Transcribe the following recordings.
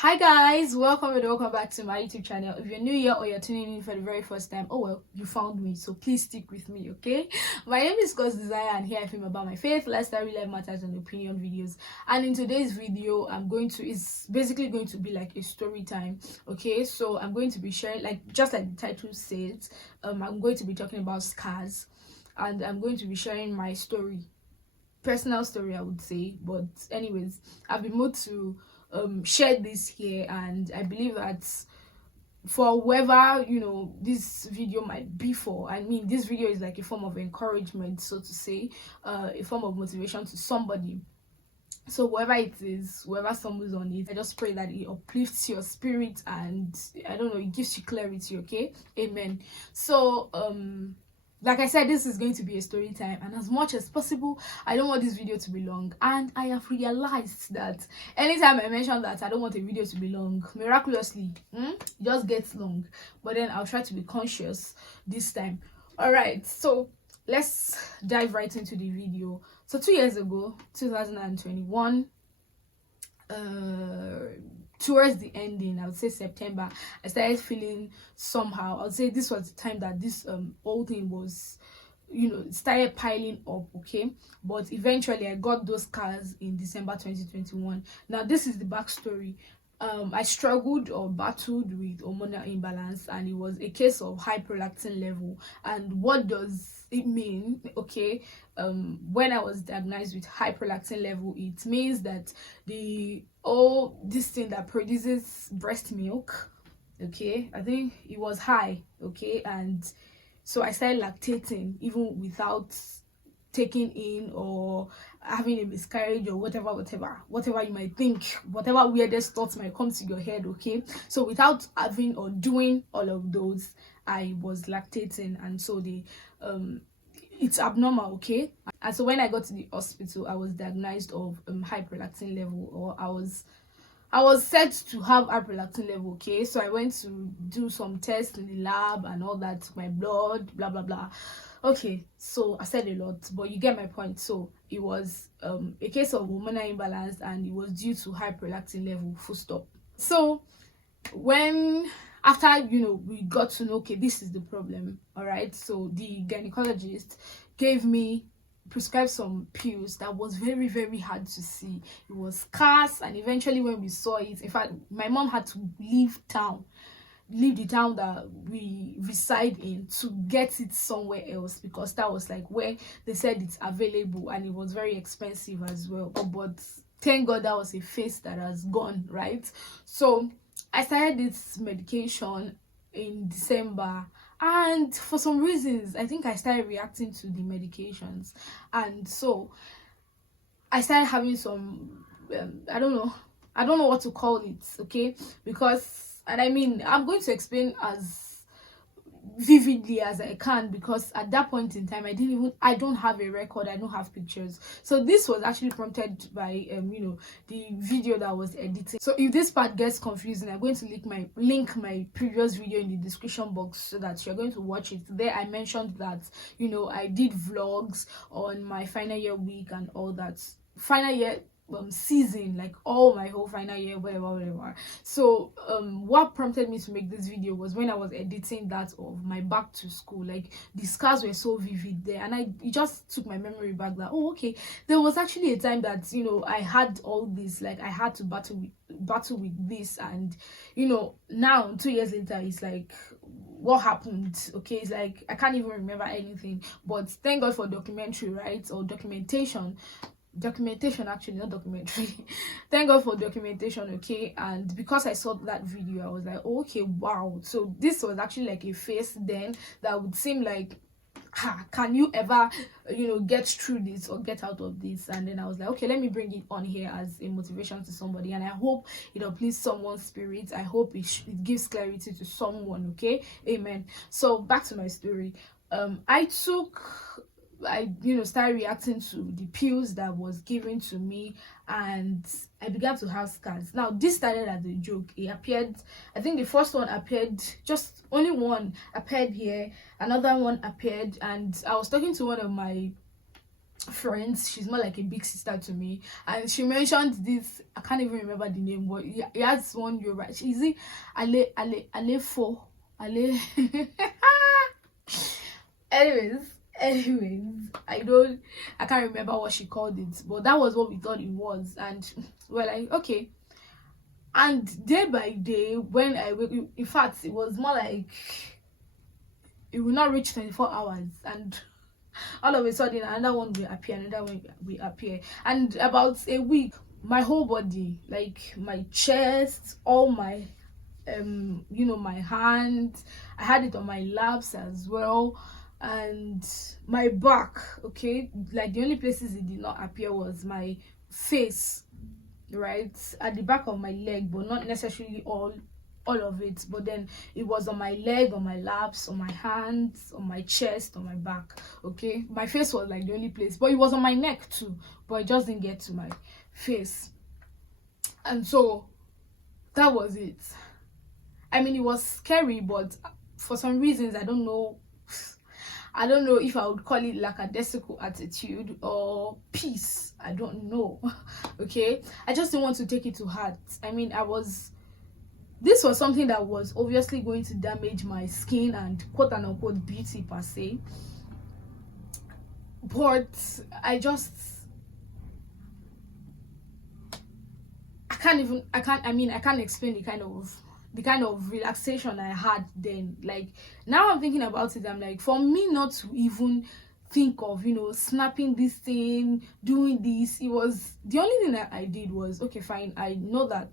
Hi guys, welcome back to my YouTube channel. If you're new here or you're tuning in for the very first time, oh well, you found me, so please stick with me, okay? My name is God's Desire, and here I film about my faith, lifestyle, real life matters, and opinion videos. And in today's video, it's basically going to be like a story time, okay? So I'm going to be sharing, just like the title says, I'm going to be talking about scars, and I'm going to be sharing my story, personal story, I would say. But anyways, I've been moved to share this here, and I believe that for whoever this video might be for, I mean, this video is like a form of encouragement, so to say, a form of motivation to somebody. So whoever it is, whoever stumbles on it, I just pray that it uplifts your spirit, and I don't know, it gives you clarity. Okay, amen. So like I said, this is going to be a story time, and as much as possible, I don't want this video to be long. And I have realized that anytime I mention that I don't want a video to be long, miraculously, it just gets long. But then I'll try to be conscious this time. All right, so let's dive right into the video. So 2 years ago, 2021, towards the ending, I would say September, I started feeling somehow. I would say this was the time that this whole thing was, started piling up. Okay, but eventually I got those scars in December 2021. Now this is the backstory. I struggled or battled with hormonal imbalance, and it was a case of high prolactin level. And what does it mean? Okay, when I was diagnosed with high prolactin level, it means that this thing that produces breast milk, okay, I think it was high. Okay, and so I started lactating even without taking in or having a miscarriage or whatever you might think, whatever weirdest thoughts might come to your head. Okay, so without having or doing all of those, I was lactating, and so it's abnormal. Okay, and so when I got to the hospital, I was diagnosed of high prolactin level, or I was said to have high prolactin level. Okay, so I went to do some tests in the lab and all that, my blood, blah blah blah. Okay, so I said a lot, but you get my point. So it was a case of hormonal imbalance, and it was due to high prolactin level, full stop. So when after we got to know, okay, this is the problem, all right, so the gynecologist prescribed some pills that was very, very hard to see. It was scarce, and eventually when we saw it, in fact, my mom had to leave the town that we reside in to get it somewhere else, because that was like where they said it's available, and it was very expensive as well. But thank God that was a phase that has gone, right? So I started this medication in December, and for some reasons I think I started reacting to the medications, and so I started having some I don't know what to call it. Okay, because, and I mean, I'm going to explain as vividly as I can, because at that point in time I don't have a record, I don't have pictures. So this was actually prompted by the video that I was editing. So if this part gets confusing, I'm going to link my previous video in the description box, so that you're going to watch it. There I mentioned that I did vlogs on my final year week and all that, final year season, like all my whole final year, whatever. So what prompted me to make this video was when I was editing that of my back to school. Like, the scars were so vivid there, and it just took my memory back that, oh, okay, there was actually a time that I had all this, like I had to battle with this, and now 2 years later, it's like, what happened? Okay, it's like I can't even remember anything. But thank God for documentary, right? Or documentation, actually, not documentary. Thank God for documentation. Okay, and because I saw that video, I was like, oh, okay, wow. So this was actually like a phase then that would seem like, can you ever get through this or get out of this? And then I was like, okay, let me bring it on here as a motivation to somebody, and I hope it please someone's spirit. I hope it gives clarity to someone. Okay, amen. So back to my story. I started reacting to the pills that was given to me, and I began to have scars. Now this started as a joke. It appeared, I think the first one appeared, just only one appeared here, another one appeared, and I was talking to one of my friends. She's more like a big sister to me, and she mentioned this, I can't even remember the name, but he has one you're right, is it ale for ale anyways anyways I can't remember what she called it, but that was what we thought it was. And we're like, okay. And day by day, when I wake, in fact, it was more like it will not reach 24 hours, and all of a sudden another one will appear, another one will appear. And about a week, my whole body, like my chest, all my my hands, I had it on my laps as well, and my back. Okay, like the only places it did not appear was my face, right at the back of my leg, but not necessarily all of it. But then it was on my leg, on my laps, on my hands, on my chest, on my back. Okay, my face was like the only place, but it was on my neck too, but it just didn't get to my face. And so that was it. I mean, it was scary, but for some reasons, I don't know if I would call it lackadaisical attitude or peace. I don't know. Okay, I just didn't want to take it to heart. I mean, this was something that was obviously going to damage my skin and quote unquote beauty per se, but I can't explain the kind of relaxation I had then. Like, now I'm thinking about it, I'm like, for me not to even think of snapping this thing, doing this, it was the only thing that I did was, okay, fine, I know that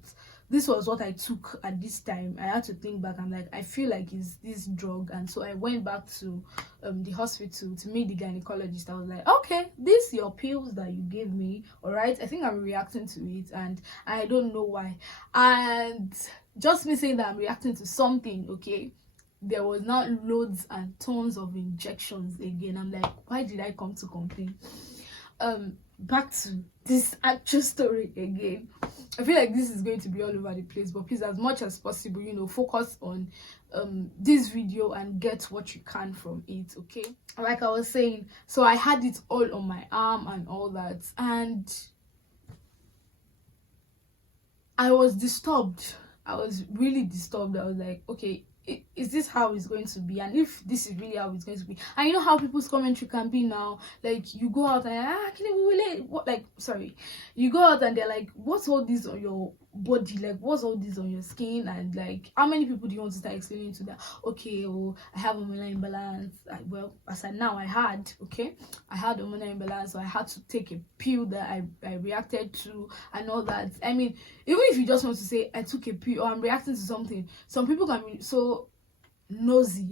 this was what I took at this time. I had to think back. I'm like, I feel like it's this drug. And so I went back to the hospital to meet the gynecologist. I was like, okay, this your pills that you gave me, all right, I think I'm reacting to it and I don't know why. And just me saying that I'm reacting to something, okay, there was not loads and tons of injections again. I'm like, why did I come to complain? Back to this actual story again. I feel like this is going to be all over the place, but please, as much as possible, focus on this video and get what you can from it. Okay, like I was saying, so I had it all on my arm and all that, and I was disturbed. I was really disturbed. I was like, okay, is this how it's going to be? And if this is really how it's going to be, and you know how people's commentary can be now, like you go out and you go out and they're like, what's all this on your body, like what's all this on your skin, and like how many people do you want to start explaining to that? Okay, oh, I have hormonal imbalance. Well, as I now I had hormonal imbalance, so I had to take a pill that I reacted to and all that. I mean, even if you just want to say I took a pill or I'm reacting to something, some people can be so nosy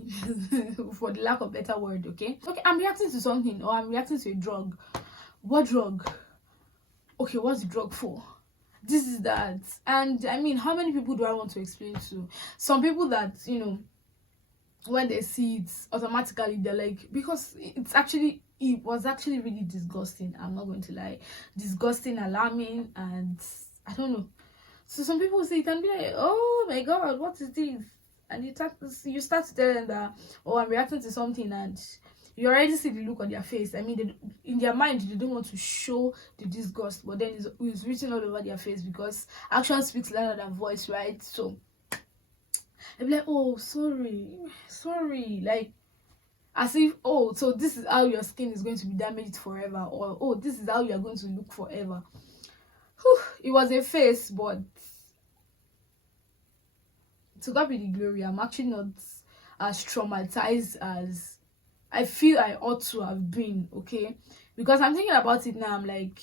for the lack of better word. Okay, I'm reacting to something, or I'm reacting to a drug. What drug? Okay, what's the drug for? This is that. And I mean, how many people do I want to explain to? Some people that when they see it, automatically they're like, because it was actually really disgusting. I'm not going to lie, disgusting, alarming, and I don't know. So some people see it and be like, oh my god, what is this? And you start to tell them that, oh, I'm reacting to something, and you already see the look on their face. I mean, in their mind, they don't want to show the disgust, but then it's written all over their face, because action speaks louder than voice, right? So they'll be like, oh, sorry, like as if, oh, so this is how your skin is going to be damaged forever, or oh, this is how you're going to look forever. Whew, it was a face, but to God be the glory, I'm actually not as traumatized as I feel I ought to have been. Okay, because I'm thinking about it now, I'm like,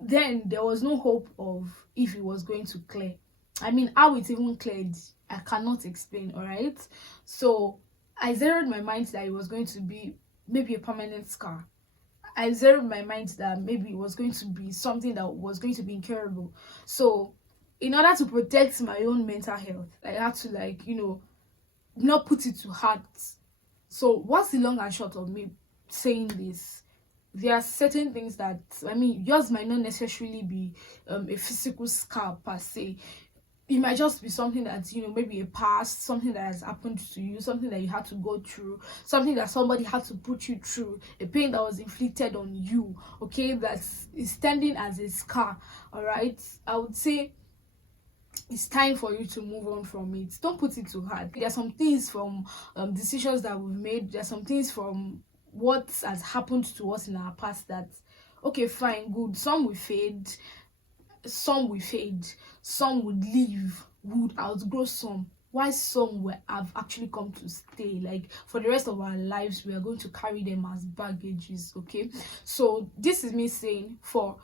then there was no hope of if it was going to clear. I mean, how it even cleared, I cannot explain. All right, so I zeroed my mind that it was going to be maybe a permanent scar. I zeroed my mind that maybe it was going to be something that was going to be incurable. So in order to protect my own mental health, I had to not put it to heart. So what's the long and short of me saying this? There are certain things that, I mean, yours might not necessarily be a physical scar per se. it might just be something that's, maybe a past, something that has happened to you, something that you had to go through, something that somebody had to put you through, a pain that was inflicted on you, okay, that is standing as a scar. All right, I would say it's time for you to move on from it. Don't put it too hard. There are some things from decisions that we've made. There are some things from what has happened to us in our past that, okay, fine, good, some will fade, some would leave, would outgrow some, while some will have actually come to stay. Like, for the rest of our lives, we are going to carry them as baggages. Okay, so this is me saying, for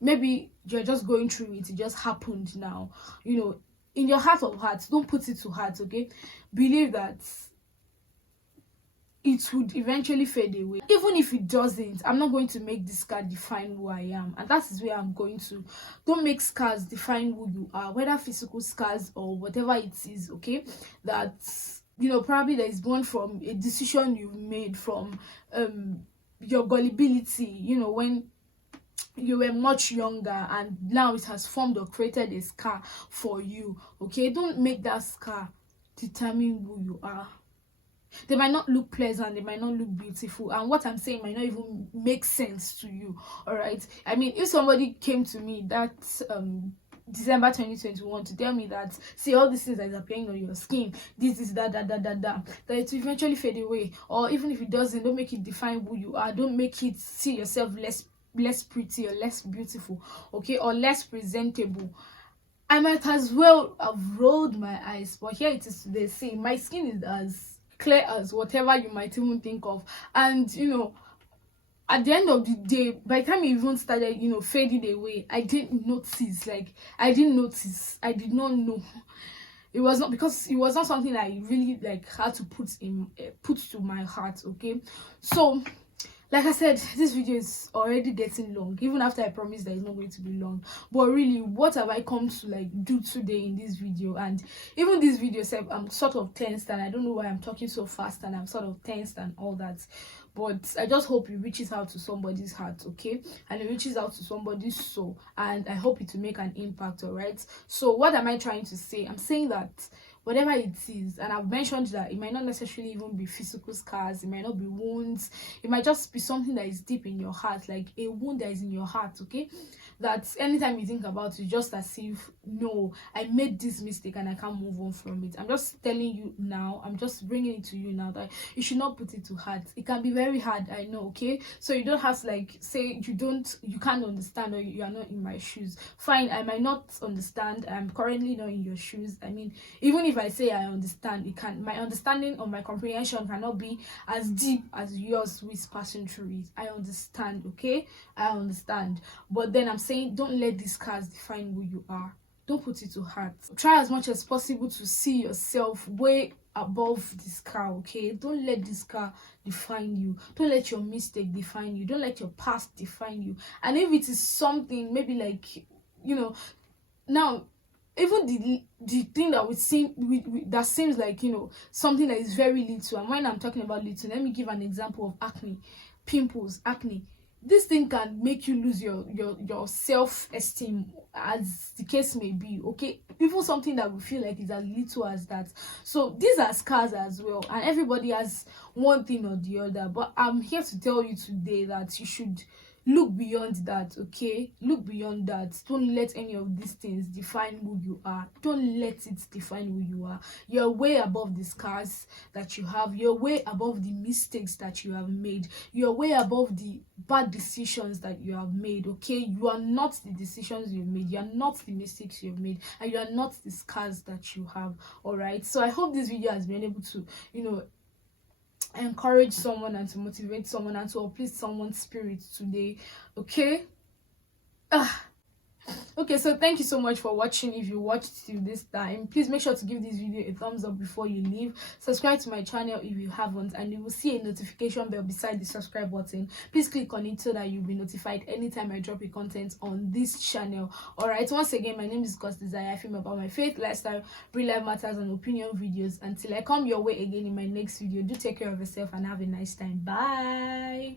maybe you're just going through it just happened now, in your heart of hearts, don't put it to heart. Okay, believe that it would eventually fade away. Even if it doesn't, I'm not going to make this scar define who I am, and that is where I'm going to. Don't make scars define who you are, whether physical scars or whatever it is. Okay, that probably that is born from a decision you've made, from your gullibility, when you were much younger, and now it has formed or created a scar for you. Okay, don't make that scar determine who you are. They might not look pleasant, they might not look beautiful, and what I'm saying might not even make sense to you. All right, I mean, if somebody came to me that December 2021 to tell me that, see, all these things that is appearing on your skin, this is that it will eventually fade away, or even if it doesn't, don't make it define who you are. Don't make it see yourself less pretty or less beautiful, okay, or less presentable. I might as well have rolled my eyes, but here it is today. See, my skin is as clear as whatever you might even think of, and at the end of the day, by the time it even started fading away, I didn't notice. Like, I did not know. It was not because it was not something I really had to put to my heart. Okay, so like I said, this video is already getting long, even after I promised that it's not going to be long. But really, what have I come to do today in this video? And even this video, I'm sort of tensed, and I don't know why I'm talking so fast, and I'm sort of tensed and all that. But I just hope it reaches out to somebody's heart, okay? And it reaches out to somebody's soul, and I hope it will make an impact. All right, so what am I trying to say? I'm saying that whatever it is, and I've mentioned that it might not necessarily even be physical scars, it might not be wounds, it might just be something that is deep in your heart, like a wound that is in your heart, okay, that anytime you think about it, just as if, no, I made this mistake and I can't move on from it. I'm just telling you now, I'm just bringing it to you now, that you should not put it to heart. It can be very hard, I know, okay? So you don't have to say you can't understand, or you are not in my shoes. Fine, I might not understand, I'm currently not in your shoes. I mean, even if I say I understand, my understanding or my comprehension cannot be as deep as yours who is passing through it. I understand, okay? I understand. But then I'm saying, don't let these scars define who you are. Don't put it to heart. Try as much as possible to see yourself way above this scar, okay? Don't let this scar define you. Don't let your mistake define you. Don't let your past define you. And if it is something maybe now, even the thing that would seem that seems like something that is very little, and when I'm talking about little, let me give an example of acne, pimples, acne. This thing can make you lose your self-esteem, as the case may be, okay? Even something that we feel like is as little as that. So these are scars as well, and everybody has one thing or the other. But I'm here to tell you today that you should look beyond that, okay? Look beyond that. Don't let any of these things define who you are. Don't let it define who you are. You're way above the scars that you have. You're way above the mistakes that you have made. You're way above the bad decisions that you have made, okay? You are not the decisions you've made. You are not the mistakes you've made. And you are not the scars that you have, all right? So I hope this video has been able to, encourage someone and to motivate someone and to uplift someone's spirit today, okay? Okay, so thank you so much for watching. If you watched till this time, please make sure to give this video a thumbs up before you leave. Subscribe to my channel if you haven't, and you will see a notification bell beside the subscribe button. Please click on it so that you'll be notified anytime I drop a content on this channel. All right, once again, my name is God's Desire. I film about my faith, lifestyle, real life matters, and opinion videos. Until I come your way again in my next video, do take care of yourself and have a nice time. Bye.